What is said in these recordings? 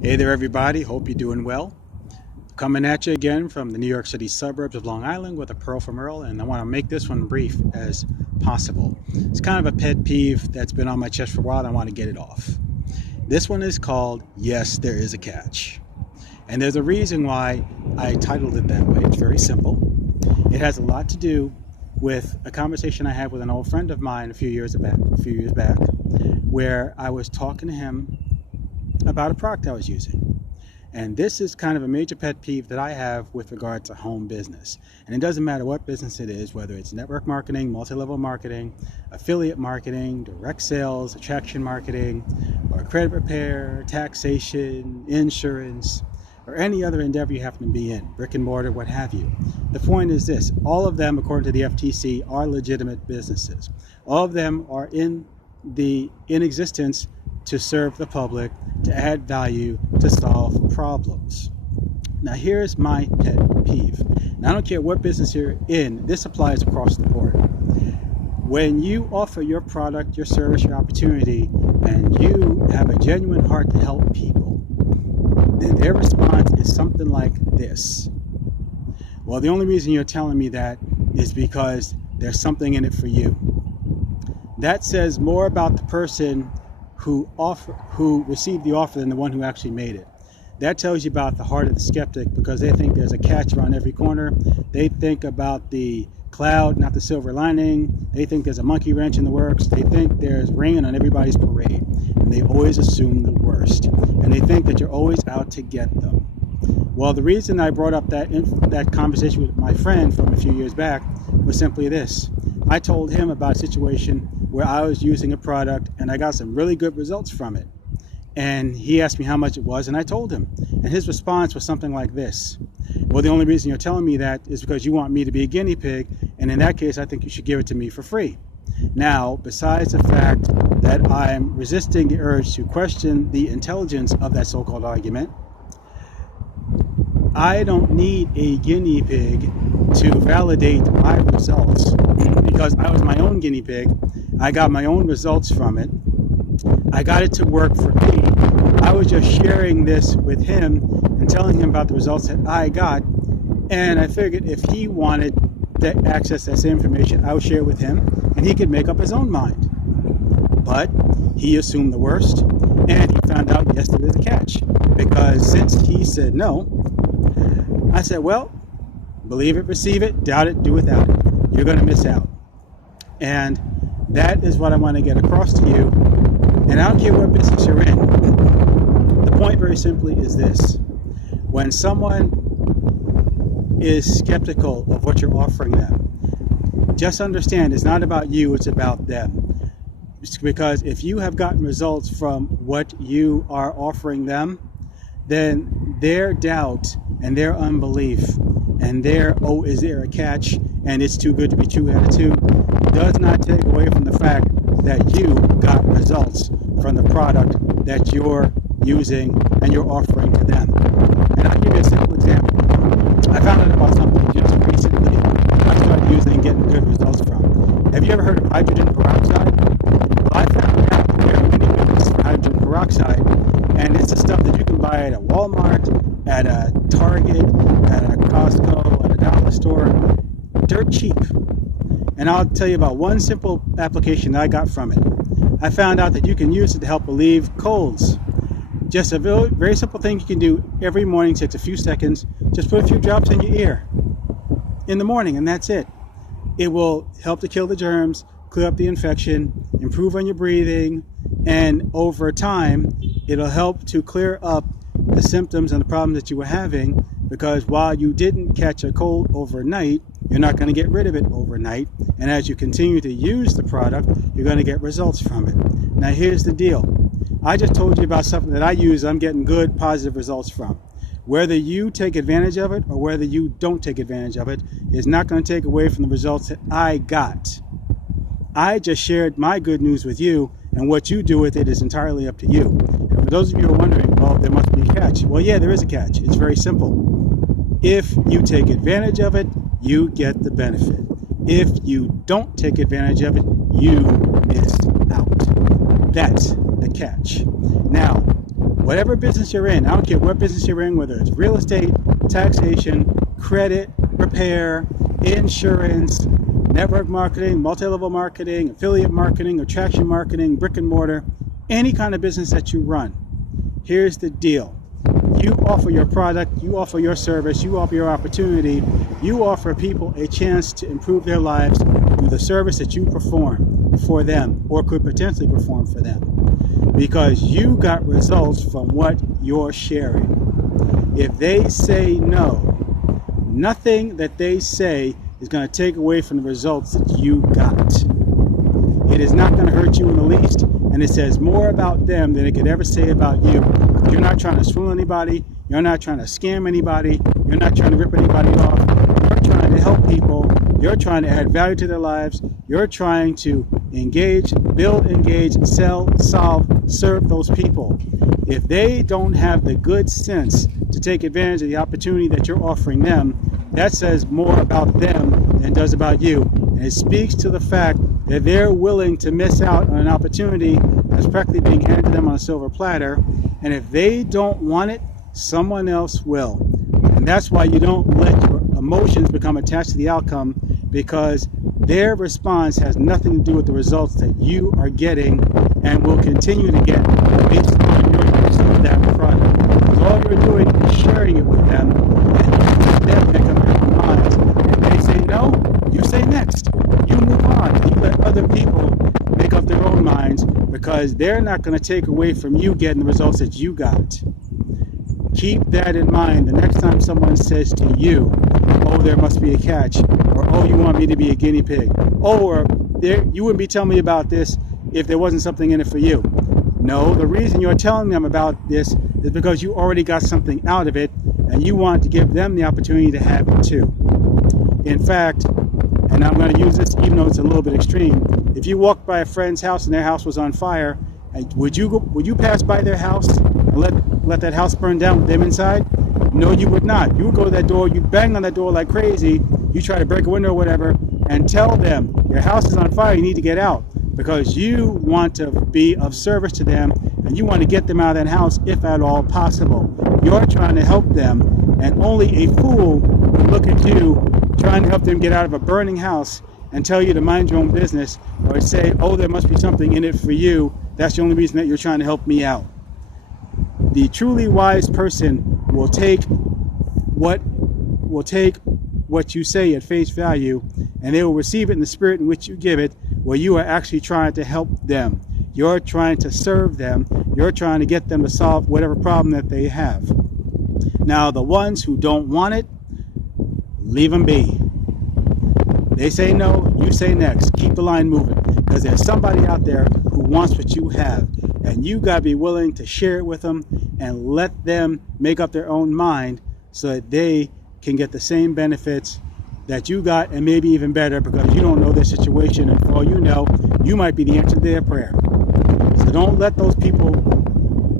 Hey there, everybody. Hope you're doing well. Coming at you again from the New York City suburbs of Long Island with a Pearl from Earl, and I want to make this one brief as possible. It's kind of a pet peeve that's been on my chest for a while, and I want to get it off. This one is called Yes, There Is a Catch. And there's a reason why I titled it that way. It's very simple. It has a lot to do with a conversation I had with an old friend of mine a few years back, where I was talking to him about a product I was using. And this is kind of a major pet peeve that I have with regard to home business. And it doesn't matter what business it is, whether it's network marketing, multi-level marketing, affiliate marketing, direct sales, attraction marketing, or credit repair, taxation, insurance, or any other endeavor you happen to be in, brick and mortar, what have you. The point is this: all of them, according to the FTC, are legitimate businesses. All of them are in existence to serve the public, to add value, to solve problems. Now here's my pet peeve. Now, I don't care what business you're in, this applies across the board. When you offer your product, your service, your opportunity, and you have a genuine heart to help people, then their response is something like this: well, the only reason you're telling me that is because there's something in it for you. That says more about the person who received the offer than the one who actually made it. That tells you about the heart of the skeptic, because they think there's a catch around every corner. They think about the cloud, not the silver lining. They think there's a monkey wrench in the works. They think there's rain on everybody's parade. And they always assume the worst. And they think that you're always out to get them. Well, the reason I brought up that conversation with my friend from a few years back was simply this. I told him about a situation where I was using a product and I got some really good results from it. And he asked me how much it was, and I told him. And his response was something like this: well, the only reason you're telling me that is because you want me to be a guinea pig, and in that case, I think you should give it to me for free. Now, besides the fact that I'm resisting the urge to question the intelligence of that so-called argument, I don't need a guinea pig to validate my results, because I was my own guinea pig. I got my own results from it. I got it to work for me. I was just sharing this with him and telling him about the results that I got. And I figured if he wanted to access that same information, I would share it with him and he could make up his own mind. But he assumed the worst, and he found out, yes, there is a catch. Because since he said no, I said, well, believe it, receive it, doubt it, do without it. You're going to miss out. And that is what I want to get across to you. And I don't care what business you're in. The point very simply is this: when someone is skeptical of what you're offering them, just understand it's not about you, it's about them. Because if you have gotten results from what you are offering them, then their doubt and their unbelief and their, oh, is there a catch, and it's too good to be true attitude does not take away from the fact that you got results from the product that you're using and you're offering to them. And I'll give you a simple example. I found out about something just recently I started using and getting good results from. Have you ever heard of hydrogen peroxide? Well, I found out that there are many benefits for hydrogen peroxide, and it's the stuff that you can buy at a Walmart, at a Target, at a Costco, at a dollar store, dirt cheap. And I'll tell you about one simple application that I got from it. I found out that you can use it to help relieve colds. Just a very simple thing you can do every morning. Takes a few seconds. Just put a few drops in your ear in the morning, and that's it. It will help to kill the germs, clear up the infection, improve on your breathing, and over time, it'll help to clear up the symptoms and the problems that you were having, because while you didn't catch a cold overnight, you're not going to get rid of it overnight. And as you continue to use the product, you're going to get results from it. Now, here's the deal. I just told you about something that I use, I'm getting good, positive results from. Whether you take advantage of it or whether you don't take advantage of it is not going to take away from the results that I got. I just shared my good news with you, and what you do with it is entirely up to you. And for those of you who are wondering, well, there must be a catch. Well, yeah, there is a catch. It's very simple. If you take advantage of it, you get the benefit. If you don't take advantage of it, you miss out. That's the catch. Now, whatever business you're in, I don't care what business you're in, whether it's real estate, taxation, credit, repair, insurance, network marketing, multi-level marketing, affiliate marketing, attraction marketing, brick and mortar, any kind of business that you run. Here's the deal. You offer your product, you offer your service, you offer your opportunity, you offer people a chance to improve their lives through the service that you perform for them or could potentially perform for them, because you got results from what you're sharing. If they say no, nothing that they say is going to take away from the results that you got. It is not going to hurt you in the least, and it says more about them than it could ever say about you. You're not trying to swindle anybody, you're not trying to scam anybody, you're not trying to rip anybody off, you're trying to help people, you're trying to add value to their lives, you're trying to engage, build, engage, sell, solve, serve those people. If they don't have the good sense to take advantage of the opportunity that you're offering them, that says more about them than it does about you. And it speaks to the fact that they're willing to miss out on an opportunity that's practically being handed to them on a silver platter. And if they don't want it, someone else will. And that's why you don't let your emotions become attached to the outcome, because their response has nothing to do with the results that you are getting and will continue to get based on your use of that product. Because all you're doing is sharing it with them, and you let them make up their own minds. If they say no, you say next. You move on. You let other people make up their own minds, because they're not going to take away from you getting the results that you got. Keep that in mind the next time someone says to you, oh, there must be a catch, or oh, you want me to be a guinea pig, or you wouldn't be telling me about this if there wasn't something in it for you. No, the reason you're telling them about this is because you already got something out of it, and you want to give them the opportunity to have it too. In fact, and I'm going to use this even though it's a little bit extreme, if you walked by a friend's house and their house was on fire, would you pass by their house and let that house burn down with them inside? No, you would not. You would go to that door, you'd bang on that door like crazy, you try to break a window or whatever, and tell them your house is on fire, you need to get out, because you want to be of service to them and you want to get them out of that house if at all possible. You're trying to help them, and only a fool would look at you trying to help them get out of a burning house and tell you to mind your own business, or say, oh, there must be something in it for you. That's the only reason that you're trying to help me out. The truly wise person will take what you say at face value, and they will receive it in the spirit in which you give it, where you are actually trying to help them. You're trying to serve them. You're trying to get them to solve whatever problem that they have. Now, the ones who don't want it, leave them be. They say no, you say next. Keep the line moving, because there's somebody out there who wants what you have, and you got to be willing to share it with them and let them make up their own mind so that they can get the same benefits that you got, and maybe even better, because you don't know their situation, and for all you know, you might be the answer to their prayer. So don't let those people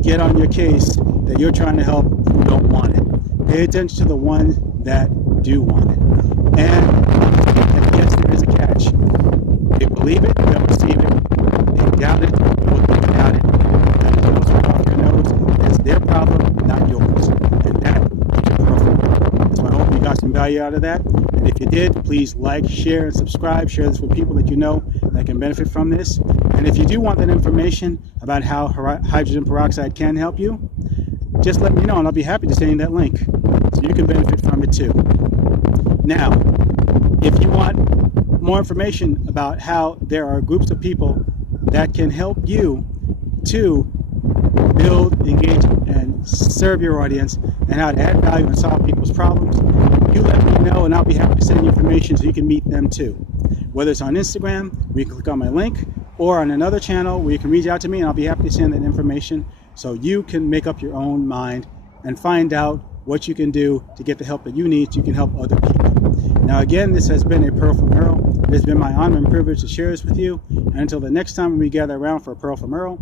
get on your case that you're trying to help who don't want it. Pay attention to the ones that do want it. And yes, there is a catch. They believe it, they'll receive it. They doubt it, they will think about it. That goes right off your nose. That's their problem, not yours. And that is your perfect. So I hope you got some value out of that. And if you did, please like, share, and subscribe. Share this with people that you know that can benefit from this. And if you do want that information about how hydrogen peroxide can help you, just let me know, and I'll be happy to send you that link so you can benefit from it too. Now, if you want more information about how there are groups of people that can help you to build, engage, and serve your audience, and how to add value and solve people's problems, you let me know, and I'll be happy to send you information so you can meet them too. Whether it's on Instagram, where you can click on my link, or on another channel where you can reach out to me, and I'll be happy to send that information so you can make up your own mind and find out what you can do to get the help that you need so you can help other people. Now again, this has been a Pearl from Earl. It has been my honor and privilege to share this with you. And until the next time we gather around for a Pearl from Earl,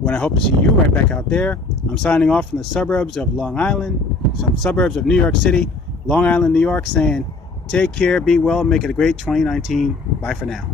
when I hope to see you right back out there, I'm signing off from the suburbs of Long Island, some suburbs of New York City, Long Island, New York, saying take care, be well, and make it a great 2019. Bye for now.